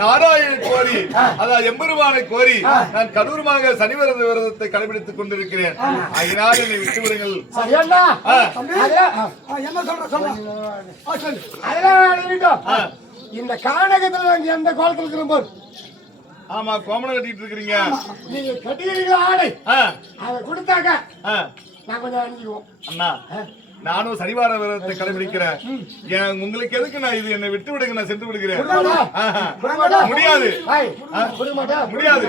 நாராயண கோரி அதாவது எம்பெருமானை கோரி நான் கடூரமாக சனிவரத விரதத்தை கடைபிடித்துக் கொண்டிருக்கிறேன். அதனால் என்னை விட்டு விடுங்கள். இந்த கானகத்துல எந்த கோலத்துல இருக்கிற ஆமா கோமணம் கட்டிட்டு இருக்கிறீங்க. நீங்க கட்டிக்கிறீங்களா ஆடை அதை கொடுத்தாக்க நான் கொஞ்சம் அணிஞ்சுக்குவோம். அண்ணா நானும் சனிவார விரதத்தை கடைபிடிக்கிறேன். உங்களுக்கு எதுக்கு நான் இது என்னை விட்டு விடுங்க, நான் சென்று விடுகிறேன். முடியாது முடியாது.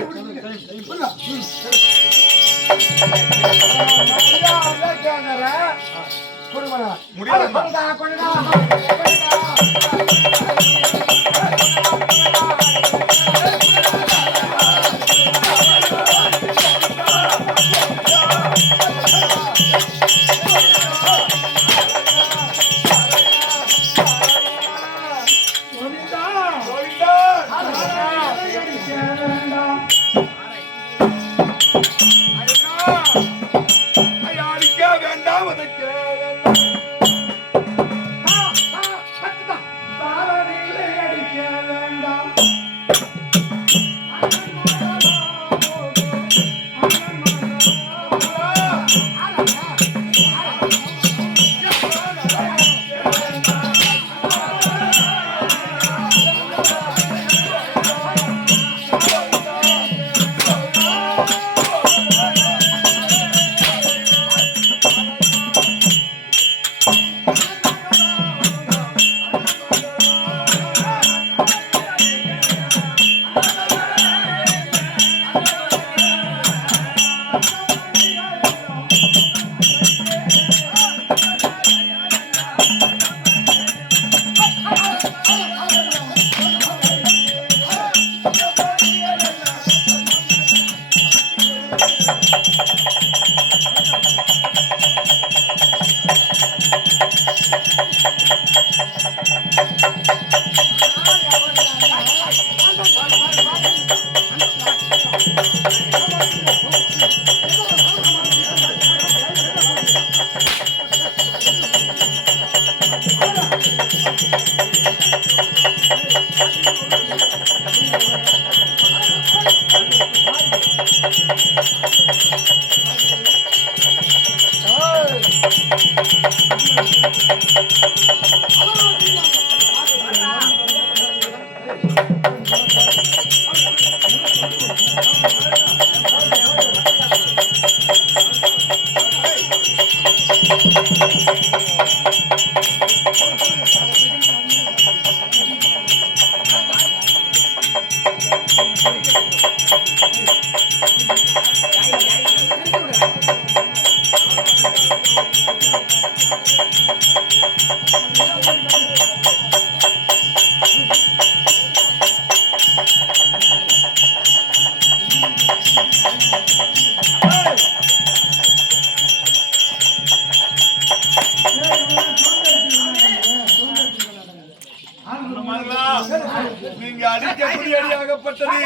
நீங்க அடிக்கக்கூடிய அடியாகப்பட்டது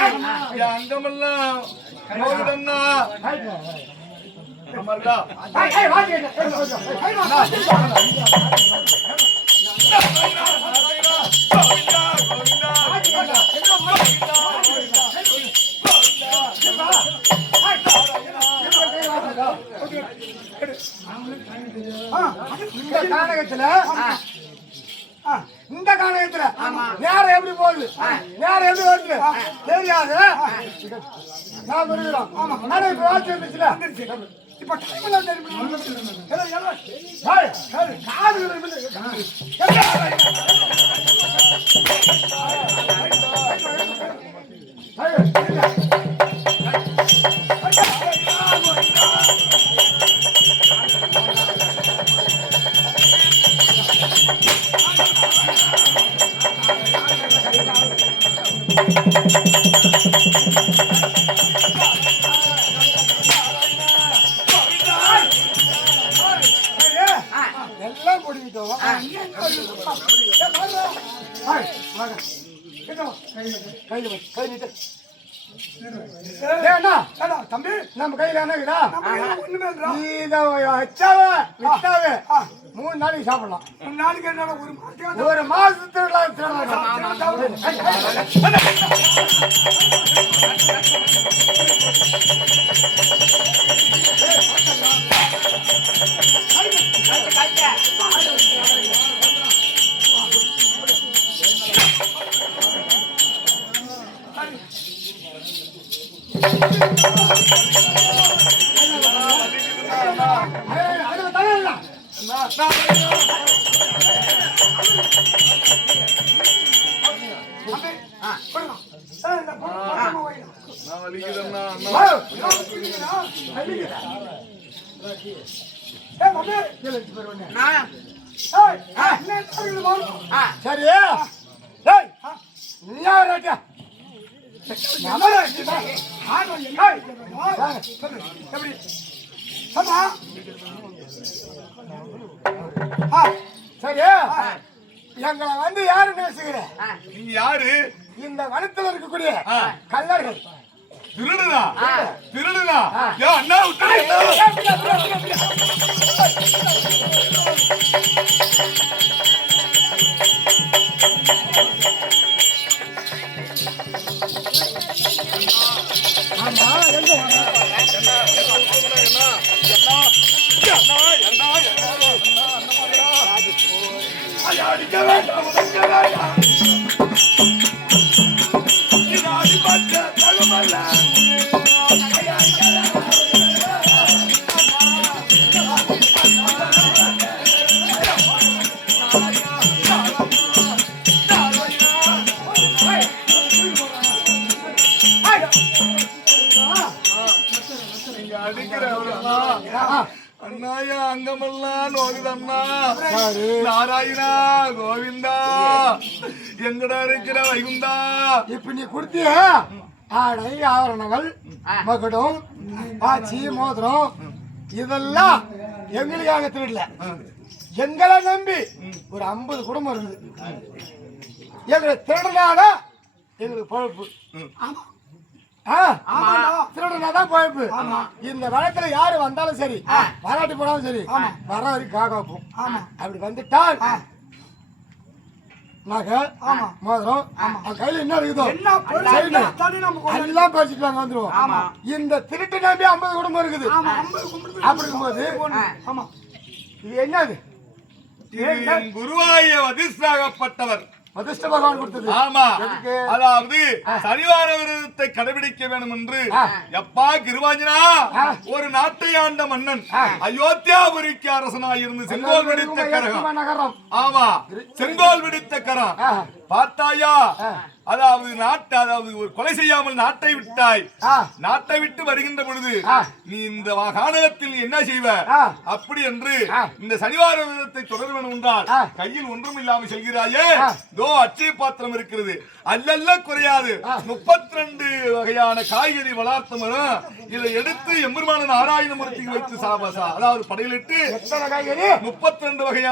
என் அங்கமெல்லாம் நோகுதம்னா அமர்தா இந்த காலகட்டத்துல நேரம் எப்படி போகுது, நேரம் எப்படி வருது தெரியாது. நான் வருகிறோம். ஆனா இப்ப வாட்சி இருந்துச்சுல, இப்ப காது எல்லாம் போட்டுக்கிட்டோம். கை ஏன்னா தம்பி நம்ம கையில என்ன இருக்குதா ஒண்ணுமே இல்லடா. இத வச்சாவே விட்டாவே 3 நாளைக்கு சாப்பிடலாம். ஒரு நாளைக்கு என்ன ஒரு மாசத்துக்கு ஒரு மாசத்துல திருடலாம். அது தரல. நான் வலிக்குதண்ணா சரி டேய் நீ யாரடா நம்மள சரி எங்களை வந்து யாரு நேசிக்கிற நீங்க யாரு இந்த வனத்துல இருக்கக்கூடிய கல்லர்கள் திருடுனா திருடுனா யோ அண்ணா விட்டு ஆமா எங்க அடிக்க வேண்டாம் உதைக்க வேண்டாம் இது அடிபட்ட தழுமல்ல நீங்க அடிக்கிற அண்ணாயா அங்கமெல்லாம் நோகுதண்ணா நாராயணா கோவிந்தா எங்கடா இருக்கிற வைகுந்தா இப்ப நீ கொடுத்திய ஆடை ஆவரணங்கள் மகுடம் பாச்சி மோதிரம் இதெல்லாம் எங்களுக்காக திருடல எங்களை நம்பி ஒரு 50 குடும்பம் இருக்குது எங்களை திருடனால எங்களுக்கு பொழப்பு திருடனாதான் பொழப்பு இந்த வழக்குல யாரு வந்தாலும் சரி வராட்டி போனாலும் சரி வர வரைக்கும் காக்காப்போம் அப்படி வந்துட்டால் நகை மோதிரம் கையில என்ன இருக்குதோ எல்லாம் பேசிட்டு நாங்க வந்துருவோம் இந்த திருட்டு நம்பி 50 குடும்பம் இருக்குது அப்படி இருக்கும்போது இது என்னது என் குருவாய வதிஷ்டாகப்பட்டவர் வதிஷ்ட பகவான் கொடுத்தது ஆமா அதாவது சரிவார விரதத்தை கடைபிடிக்க வேண்டும் என்று எப்பா கிருவாஞ்சனா ஒரு நாட்டை ஆண்ட மன்னன் அயோத்தியாபுரிக்கு அரசனாய் இருந்து செங்கோல் விடுத்த கரகம் நகரம் ஆமா செங்கோல் விடுத்த கரம் பார்த்தாயா அதாவது ஒரு கொலை செய்யாமல் நாட்டை விட்டாய் நாட்டை விட்டு வருகின்ற பொழுது நீ இந்த கானகத்தில் என்ன செய்வ அப்படி என்று இந்த சனிவார விரதத்தை தொடர வேண்டும் என்றால் கையில் ஒன்றும் இல்லாமல் செல்கிறாயே தோ அச்சய பாத்திரம் இருக்கிறது அல்லல்ல குறையாது 32 வகையான காய்கறி வளர்த்த மரம் இதை எடுத்து எம்பெருமான நாராயணமூர்த்திக்கு வைத்து அதாவது படையிலிட்டு 32 வகையான